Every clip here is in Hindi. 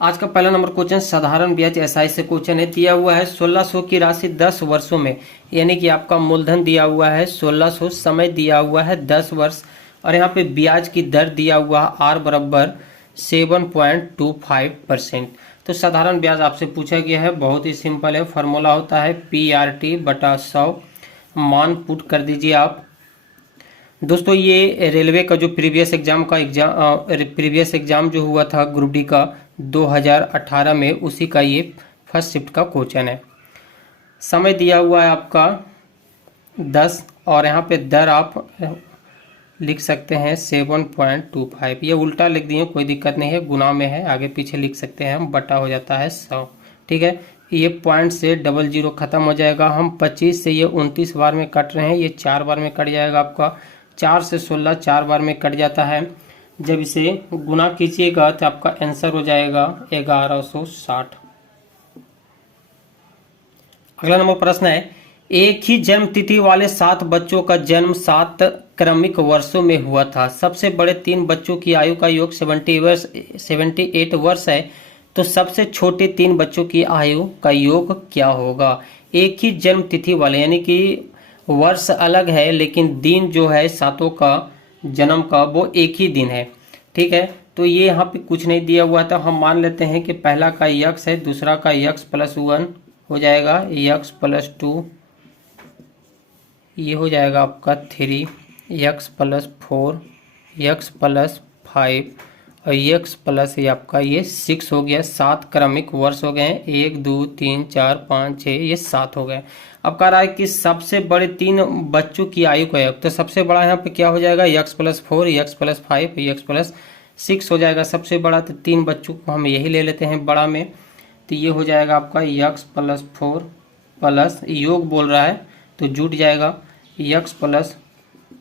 आज का पहला नंबर क्वेश्चन साधारण ब्याज एसआई से क्वेश्चन है। दिया हुआ है 1600 की राशि 10 वर्षों में, यानी कि आपका मूलधन दिया हुआ है 1600, समय दिया हुआ है 10 वर्ष और यहाँ पे ब्याज की दर दिया हुआ है आर बराबर 7.25%। तो साधारण ब्याज आपसे पूछा गया है, बहुत ही सिंपल है। फॉर्मूला होता है PRT बटा 100, मान पुट कर दीजिए आप। दोस्तों ये रेलवे का जो प्रीवियस एग्जाम जो हुआ था ग्रुप डी का 2018 में, उसी का ये फर्स्ट शिफ्ट का क्वेश्चन है। समय दिया हुआ है आपका 10 और यहाँ पे दर आप लिख सकते हैं 7.25। ये उल्टा लिख दिए, कोई दिक्कत नहीं है, गुना में है, आगे पीछे लिख सकते हैं हम, बटा हो जाता है 100। ठीक है, ये पॉइंट से 00 खत्म हो जाएगा। हम 25 से ये 29 बार में कट रहे हैं, ये 4 बार में कट जाएगा आपका। 4 से 16 4 बार में कट जाता है। जब इसे गुना कीजिएगा तो आपका आंसर हो जाएगा 1160। अगला नंबर प्रश्न है, एक ही जन्म तिथि वाले 7 बच्चों का जन्म 7 क्रमिक वर्षों में हुआ था। सबसे बड़े 3 बच्चों की आयु का योग 78 वर्ष है, तो सबसे छोटे 3 बच्चों की आयु का योग क्या होगा। एक ही जन्म तिथि वाले, यानी कि वर्ष अलग है लेकिन दिन जो है सातों का जन्म का वो एक ही दिन है। ठीक है, तो ये यहाँ पे कुछ नहीं दिया हुआ था। हम मान लेते हैं कि पहला का यक्स है, दूसरा का यक्स प्लस 1 हो जाएगा, यक्स प्लस 2, ये हो जाएगा आपका 3, यक्स प्लस 4, यक्स प्लस 5 और यक्स प्लस ये आपका ये 6 हो गया। 7 क्रमिक वर्ष हो गए हैं, 1 2 3 4 5 6, ये 7 हो गए। अब कह रहा है कि सबसे बड़े 3 बच्चों की आयु का योग, तो सबसे बड़ा यहाँ पे क्या हो जाएगा, x plus 4, x plus 5, x plus 6 हो जाएगा सबसे बड़ा। तो 3 बच्चों को हम यही ले लेते हैं बड़ा में, तो ये हो जाएगा आपका यक्स प्लस 4 प्लस योग बोल रहा है तो जुट जाएगा यक्स प्लस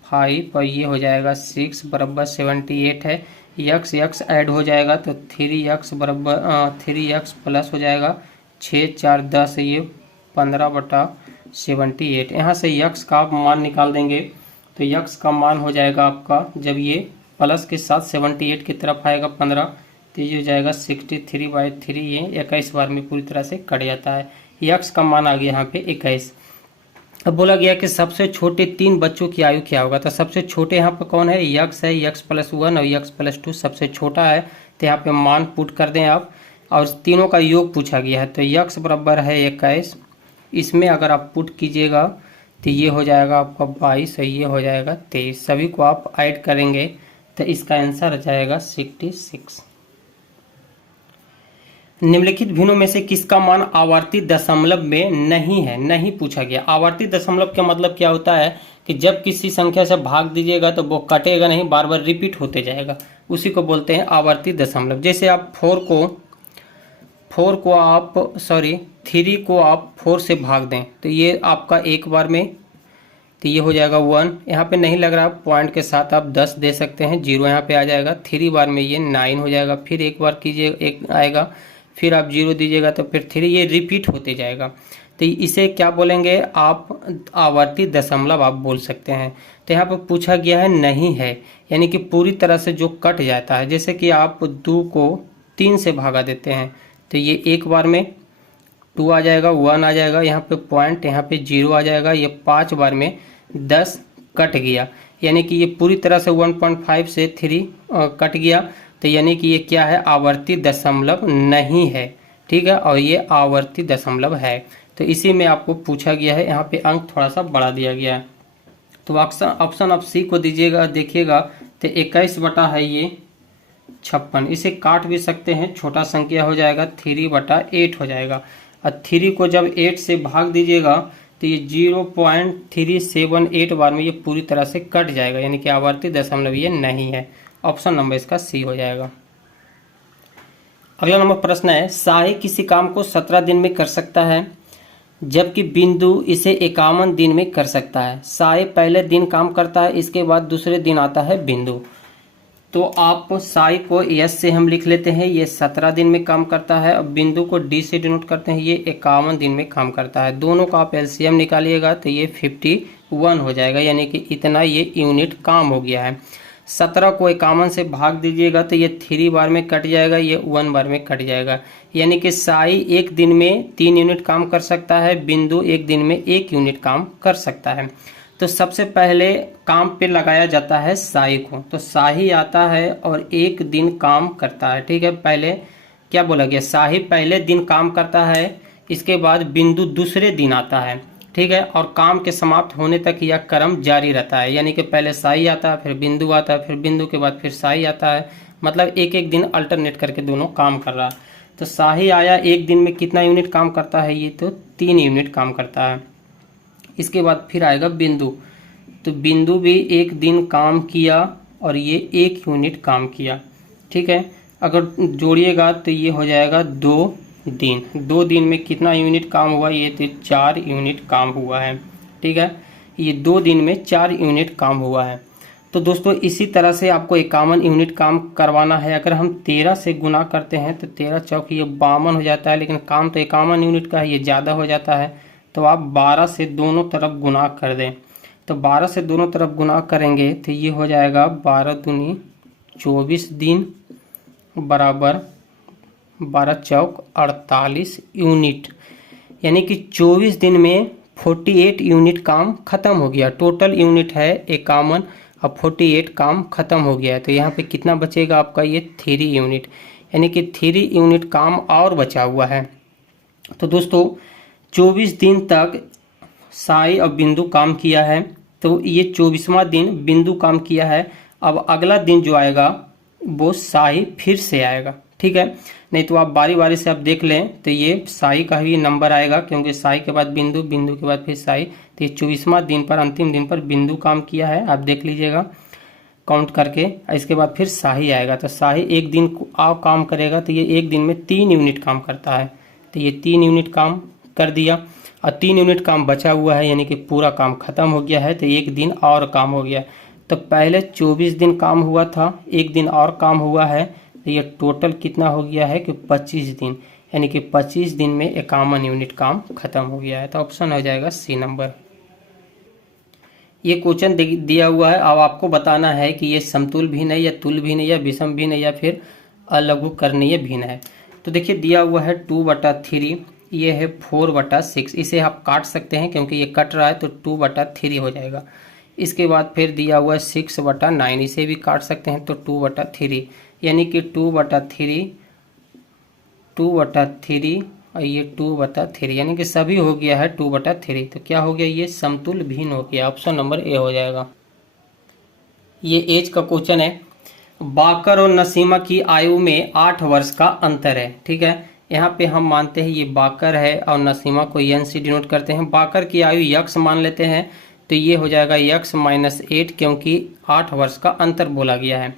5 और ये हो जाएगा 6 बराबर 78 है। यक्स यक्स ऐड हो जाएगा तो 3 बराबर 3 प्लस हो जाएगा 6 4 10, ये 15 बटा 78। यहाँ से यक्स का आप मान निकाल देंगे तो यक्स का मान हो जाएगा आपका, जब ये प्लस के साथ 78 की तरफ आएगा 15, तो ये हो जाएगा 63/3, ये 21 बार में पूरी तरह से कट जाता है। यक्स का मान आ गया यहाँ पे 21। अब बोला गया कि सबसे छोटे 3 बच्चों की आयु क्या होगा, तो सबसे छोटे यहाँ पे कौन है, यक्स है, यक्स प्लस 1 और यक्स प्लस 2 सबसे छोटा है। तो यहाँ पे मान पुट कर दें आप, और तीनों का योग पूछा गया है, तो यक्स बराबर है 21, इसमें अगर आप पुट कीजिएगा तो ये हो जाएगा आपका 22 और ये हो जाएगा 23। सभी को आप ऐड करेंगे तो इसका आंसर आ जाएगा 66। निम्नलिखित भिन्नों में से किसका मान आवर्ती दशमलव में नहीं है, नहीं पूछा गया। आवर्ती दशमलव का मतलब क्या होता है कि जब किसी संख्या से भाग दीजिएगा तो वो कटेगा नहीं, बार बार रिपीट होते जाएगा, उसी को बोलते हैं आवर्ती दशमलव। जैसे आप 3 को आप 4 से भाग दें तो ये आपका एक बार में, तो ये हो जाएगा 1, यहाँ पे नहीं लग रहा, पॉइंट के साथ आप 10 दे सकते हैं, 0 यहाँ पे आ जाएगा। 3 बार में ये 9 हो जाएगा, फिर एक बार कीजिए, एक आएगा, फिर आप 0 दीजिएगा तो फिर 3, ये रिपीट होते जाएगा। तो इसे क्या बोलेंगे आप, आवर्ती दशमलव आप बोल सकते हैं। तो यहाँ पर पूछा गया है नहीं है, यानी कि पूरी तरह से जो कट जाता है। जैसे कि आप 2 को 3 से भागा देते हैं तो ये एक बार में 2 आ जाएगा, 1 आ जाएगा, यहाँ पे पॉइंट, यहाँ पे 0 आ जाएगा, ये 5 बार में 10 कट गया, यानी कि ये पूरी तरह से 1.5 से 3 कट गया। तो यानी कि ये क्या है, आवर्ती दशमलव नहीं है। ठीक है, और ये आवर्ती दशमलव है, तो इसी में आपको पूछा गया है। यहाँ पे अंक थोड़ा सा बढ़ा दिया गया है, तो ऑप्शन आप सी को दीजिएगा, देखिएगा तो 21 बटा है ये 56। इसे काट भी सकते हैं, छोटा संख्या हो जाएगा, 3/8 हो जाएगा। और 3 को जब 8 से भाग दीजिएगा तो ये 0.378 बार में ये पूरी तरह से कट जाएगा, यानी कि आवर्ती दशमलव ये नहीं है। ऑप्शन नंबर इसका सी हो जाएगा। अगला नंबर प्रश्न है, शाही किसी काम को 17 दिन में कर सकता है जबकि बिंदु इसे 51 दिन में कर सकता है। शाही पहले दिन काम करता है, इसके बाद दूसरे दिन आता है बिंदु। तो आप साई को एस से हम लिख लेते हैं, ये 17 दिन में काम करता है। अब बिंदु को डी से डिनोट करते हैं, ये 51 दिन में काम करता है। दोनों का आप एलसीएम निकालिएगा तो ये 51 हो जाएगा, यानी कि इतना ये यूनिट काम हो गया है। 17 को 51 से भाग दीजिएगा तो ये 3 बार में कट जाएगा, ये 1 बार में कट जाएगा। यानी कि साई एक दिन में 3 यूनिट काम कर सकता है, बिंदु एक दिन में 1 यूनिट काम कर सकता है। तो सबसे पहले काम पे लगाया जाता है साई को, तो साही आता है और 1 दिन काम करता है। ठीक है, पहले क्या बोला गया, साही पहले दिन काम करता है, इसके बाद बिंदु दूसरे दिन आता है। ठीक है, और काम के समाप्त होने तक यह क्रम जारी रहता है। यानी कि पहले साई आता है, फिर बिंदु आता है, फिर बिंदु के बाद फिर साई आता है। मतलब एक एक दिन अल्टरनेट करके दोनों काम कर रहा है। तो साही आया, एक दिन में कितना यूनिट काम करता है, ये तो 3 यूनिट काम करता है। इसके बाद फिर आएगा बिंदु, तो बिंदु भी एक दिन काम किया और ये 1 यूनिट काम किया। ठीक है, अगर जोड़िएगा तो ये हो जाएगा 2 दिन। 2 दिन में कितना यूनिट काम हुआ, ये तो 4 यूनिट काम हुआ है। ठीक है, ये 2 दिन में 4 यूनिट काम हुआ है। तो दोस्तों इसी तरह से आपको 51 यूनिट काम करवाना है। अगर हम 13 से गुना करते हैं तो 13 चौक ये 52 हो जाता है, लेकिन काम तो 51 यूनिट का है, ये ज़्यादा हो जाता है। तो आप 12 से दोनों तरफ गुना कर दें। तो 12 से दोनों तरफ गुना करेंगे तो ये हो जाएगा 12 दूनी 24 दिन बराबर 12 चौक 48 यूनिट। यानी कि 24 दिन में 48 यूनिट काम खत्म हो गया। टोटल यूनिट है 51, अब 48 काम खत्म हो गया है। तो यहाँ पे कितना बचेगा आपका, ये 3 यूनिट। यानी कि 3 यूनिट काम और बचा हुआ है। तो दोस्तों 24 दिन तक साई और बिंदु काम किया है, तो ये 24वां दिन बिंदु काम किया है। अब अगला दिन जो आएगा वो साई फिर से आएगा। ठीक है, नहीं तो आप बारी बारी से आप देख लें तो ये साई का ही नंबर आएगा, क्योंकि साई के बाद बिंदु, बिंदु के बाद फिर साई। तो ये 24वां दिन पर, अंतिम दिन पर बिंदु काम किया है, आप देख लीजिएगा काउंट करके। इसके बाद फिर साही आएगा, तो साही एक दिन काम करेगा, तो ये एक दिन में 3 यूनिट काम करता है। तो ये 3 यूनिट काम कर दिया और 3 यूनिट काम बचा हुआ है, यानी कि पूरा काम खत्म हो गया है। तो एक दिन और काम हो गया। तो पहले 24 दिन काम हुआ था, एक दिन और काम हुआ है, तो ये टोटल कितना हो गया है कि 25 दिन। यानी कि 25 दिन में 51 यूनिट काम खत्म हो गया है। तो ऑप्शन हो जाएगा सी नंबर। ये क्वेश्चन दिया हुआ है, अब आपको बताना है कि ये समतुल भिन्न है या तुल भिन्न है या विषम भिन्न है या फिर अलघुकरणीय भिन्न है। तो देखिए दिया हुआ है 2/3, ये है 4/6। इसे आप काट सकते हैं क्योंकि ये कट रहा है, तो 2/3 हो जाएगा। इसके बाद फिर दिया हुआ है 6/9, इसे भी काट सकते हैं तो 2/3, यानी कि 2/3 और ये 2/3, यानी कि सभी हो गया है 2/3। तो क्या हो गया, ये समतुल भिन्न हो गया। ऑप्शन नंबर ए हो जाएगा। ये एज का क्वेश्चन है। बाकर और नसीमा की आयु में 8 वर्ष का अंतर है। ठीक है, यहाँ पे हम मानते हैं ये बाकर है और नसीमा को एन से डिनोट करते हैं। बाकर की आयु यक्स मान लेते हैं, तो ये हो जाएगा यक्स -8, क्योंकि 8 वर्ष का अंतर बोला गया है।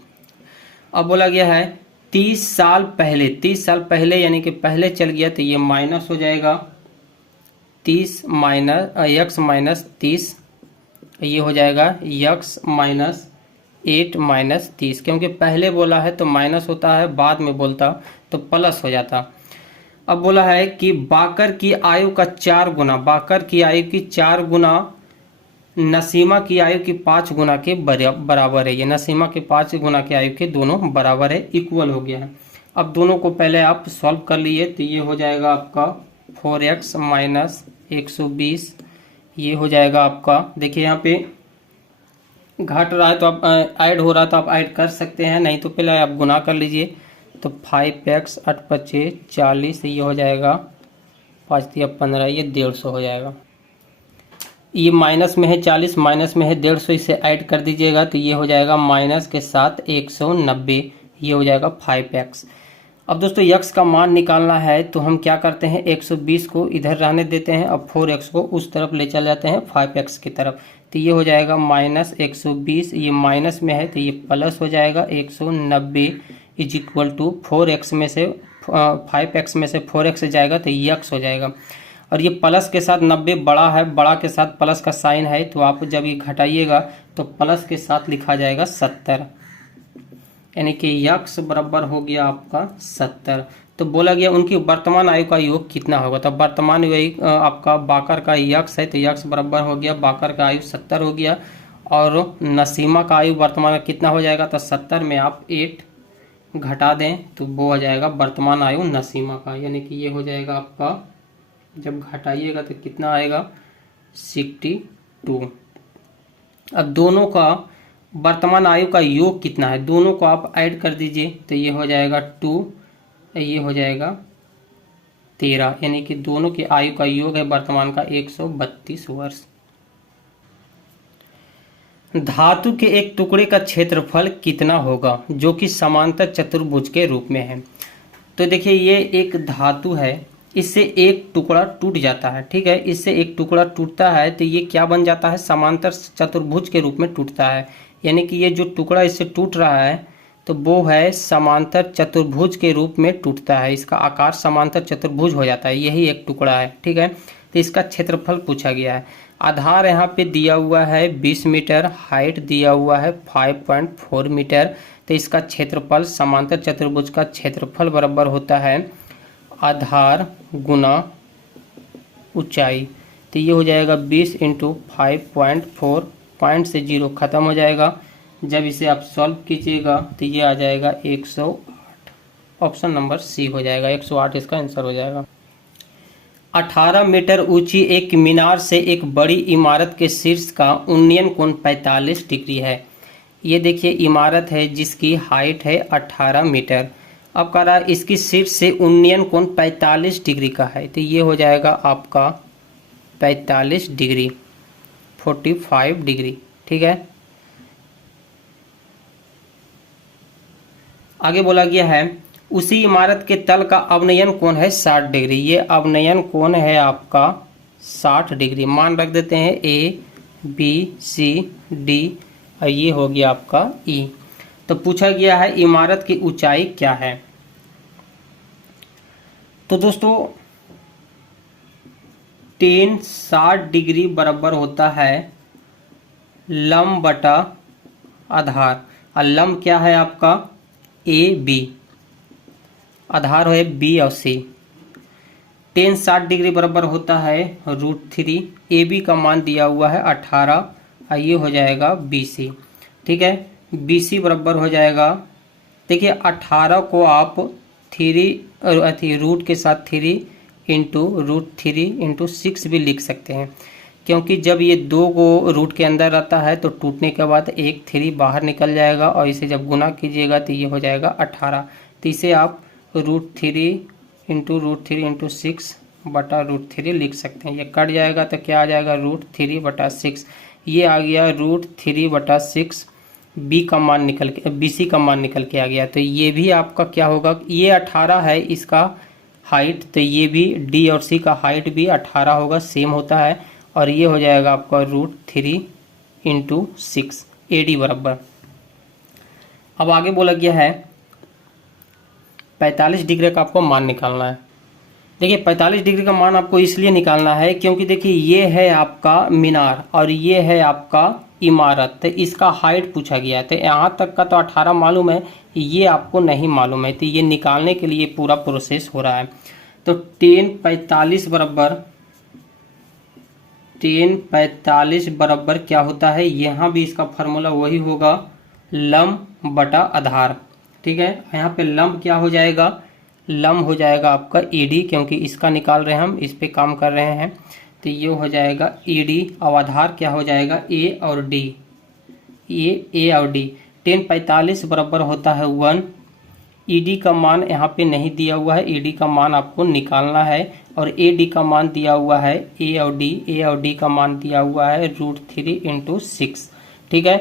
अब बोला गया है 30 साल पहले, 30 साल पहले यानी कि पहले चल गया, तो ये माइनस हो जाएगा 30 माइनस यक्स -30, ये हो जाएगा यक्स -8 -30, क्योंकि पहले बोला है तो माइनस होता है, बाद में बोलता तो प्लस हो जाता। अब बोला है कि बाकर की आयु का 4 गुना, बाकर की आयु की 4 गुना नसीमा की आयु की 5 गुना के बराबर है। ये नसीमा के 5 गुना की आयु के दोनों बराबर है, इक्वल हो गया है। अब दोनों को पहले आप सॉल्व कर लिए, तो ये हो जाएगा आपका 4x - 120, ये हो जाएगा आपका, देखिए यहाँ पे घट रहा है तो आप ऐड हो रहा है तो आप ऐड कर सकते हैं, नहीं तो पहले आप गुना कर लीजिए। तो 5x 8 × 40, ये हो जाएगा 5 × 15, ये 150 हो जाएगा। ये माइनस में है 40, माइनस में है 150, इसे ऐड कर दीजिएगा तो ये हो जाएगा माइनस के साथ 190, ये हो जाएगा 5x। अब दोस्तों यक्स का मान निकालना है तो हम क्या करते हैं, 120 को इधर रहने देते हैं, अब 4x को उस तरफ ले चल जाते हैं 5x की तरफ। तो ये हो जाएगा -120, ये माइनस में है तो ये प्लस हो जाएगा 190 इज इक्वल टू 4x में से 5x में से 4x जाएगा तो यक्स हो जाएगा। और ये प्लस के साथ 90 बड़ा है, बड़ा के साथ प्लस का साइन है, तो आप जब ये घटाइएगा तो प्लस के साथ लिखा जाएगा 70, यानी कि यक्स बराबर हो गया आपका 70। तो बोला गया उनकी वर्तमान आयु का योग कितना होगा, तो वर्तमान आयु आपका बाकर का यक्स है, तो यक्स बराबर हो गया बाकर का आयु 70 हो गया, और नसीमा का आयु वर्तमान में कितना हो जाएगा, तो 70 में आप 8 घटा दें तो वो हो जाएगा वर्तमान आयु नसीमा का, यानी कि ये हो जाएगा आपका, जब घटाइएगा तो कितना आएगा 62। अब दोनों का वर्तमान आयु का योग कितना है, दोनों को आप ऐड कर दीजिए तो ये हो जाएगा 2, ये हो जाएगा 13, यानी कि दोनों की आयु का योग है वर्तमान का 132 वर्ष। धातु के एक टुकड़े का क्षेत्रफल कितना होगा जो कि समांतर चतुर्भुज के रूप में है। तो देखिए ये एक धातु है, इससे एक टुकड़ा टूट जाता है, ठीक है, इससे एक टुकड़ा टूटता है तो ये क्या बन जाता है, समांतर चतुर्भुज के रूप में टूटता है, यानी कि ये जो टुकड़ा इससे टूट रहा है तो वो है समांतर चतुर्भुज के रूप में टूटता है, इसका आकार समांतर चतुर्भुज हो जाता है, यही एक टुकड़ा है, ठीक है। तो इसका क्षेत्रफल पूछा गया है। आधार यहाँ पे दिया हुआ है 20 मीटर, हाइट दिया हुआ है 5.4 मीटर, तो इसका क्षेत्रफल समांतर चतुर्भुज का क्षेत्रफल बराबर होता है आधार गुना ऊंचाई, तो ये हो जाएगा 20 × 5.4, पॉइंट से 0 खत्म हो जाएगा, जब इसे आप सॉल्व कीजिएगा तो ये आ जाएगा 108, ऑप्शन नंबर सी हो जाएगा, 108 इसका आंसर हो जाएगा। 18 मीटर ऊंची एक मीनार से एक बड़ी इमारत के शीर्ष का उन्नयन कोण 45 डिग्री है। ये देखिए इमारत है जिसकी हाइट है 18 मीटर, अब कह रहा है इसकी शीर्ष से उन्नयन कोण 45 डिग्री का है, तो ये हो जाएगा आपका 45 डिग्री, 45 डिग्री, ठीक है। आगे बोला गया है उसी इमारत के तल का अवनयन कोण है 60 डिग्री, ये अवनयन कोण है आपका 60 डिग्री, मान रख देते हैं ए बी सी डी और ये हो गया आपका ई। तो पूछा गया है इमारत की ऊंचाई क्या है। तो दोस्तों tan 60 डिग्री बराबर होता है लंब बटा आधार, और लंब क्या है आपका ए बी, आधार है बी और सी। tan 60 डिग्री बराबर होता है √3, ए बी का मान दिया हुआ है 18 और ये हो जाएगा बी सी, ठीक है। बी सी बराबर हो जाएगा, देखिए 18 को आप 3 रूट के साथ 3 × √3 × 6 भी लिख सकते हैं, क्योंकि जब ये 2 को रूट के अंदर रहता है तो टूटने के बाद एक 3 बाहर निकल जाएगा और इसे जब गुना कीजिएगा तो ये हो जाएगा 18, तो इसे आप √3 × √3 × 6 बटा √3 लिख सकते हैं। ये कट जाएगा तो क्या आ जाएगा √3/6, ये आ गया √3/6, बी का मान निकल के बी सी का मान निकल के आ गया। तो ये भी आपका क्या होगा, ये 18 है इसका हाइट, तो ये भी डी और सी का हाइट भी 18 होगा, सेम होता है, और ये हो जाएगा आपका √3 × 6 AD बराबर। अब आगे बोला गया है 45 डिग्री का आपको मान निकालना है। देखिए 45 डिग्री का मान आपको इसलिए निकालना है क्योंकि देखिए ये है आपका मीनार और ये है आपका इमारत, तो इसका हाइट पूछा गया, तो यहाँ तक का तो 18 मालूम है, ये आपको नहीं मालूम है, तो ये निकालने के लिए पूरा प्रोसेस हो रहा है। तो tan 45 बराबर क्या होता है, यहाँ भी इसका फार्मूला वही होगा लंब बटा आधार, ठीक है। यहाँ पे लंब क्या हो जाएगा, लंब हो जाएगा आपका ED, क्योंकि इसका निकाल रहे हैं हम, इस पे काम कर रहे हैं, तो ये हो जाएगा ED, और आधार क्या हो जाएगा A और D, ये A और D। tan 45 बराबर होता है 1, ED का मान यहाँ पे नहीं दिया हुआ है, ED का मान आपको निकालना है, और AD का मान दिया हुआ है A और D का मान दिया हुआ है √3 × 6, ठीक है।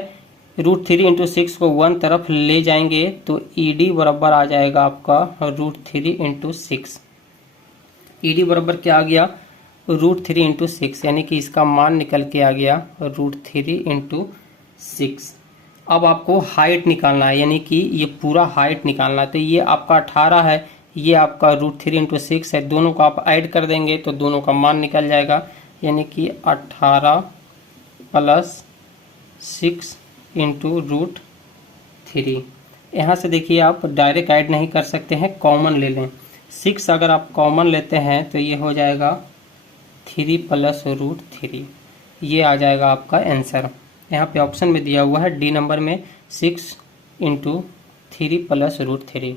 √3 × 6 को 1 तरफ ले जाएंगे तो ED बराबर आ जाएगा आपका √3 × 6, ED बराबर क्या आ गया √3 × 6, यानी कि इसका मान निकल के आ गया √3 × 6। अब आपको हाइट निकालना है, यानी कि ये पूरा हाइट निकालना है, तो ये आपका 18 है, ये आपका √3 × 6 है, दोनों को आप ऐड कर देंगे तो दोनों का मान निकल जाएगा, यानी कि 18 + 6 × √3। यहाँ से देखिए आप डायरेक्ट ऐड नहीं कर सकते हैं, कॉमन ले लें, 6 अगर आप कॉमन लेते हैं तो ये हो जाएगा 3 + √3, ये आ जाएगा आपका आंसर। यहाँ पे ऑप्शन में दिया हुआ है डी नंबर में 6 × 3 + √3।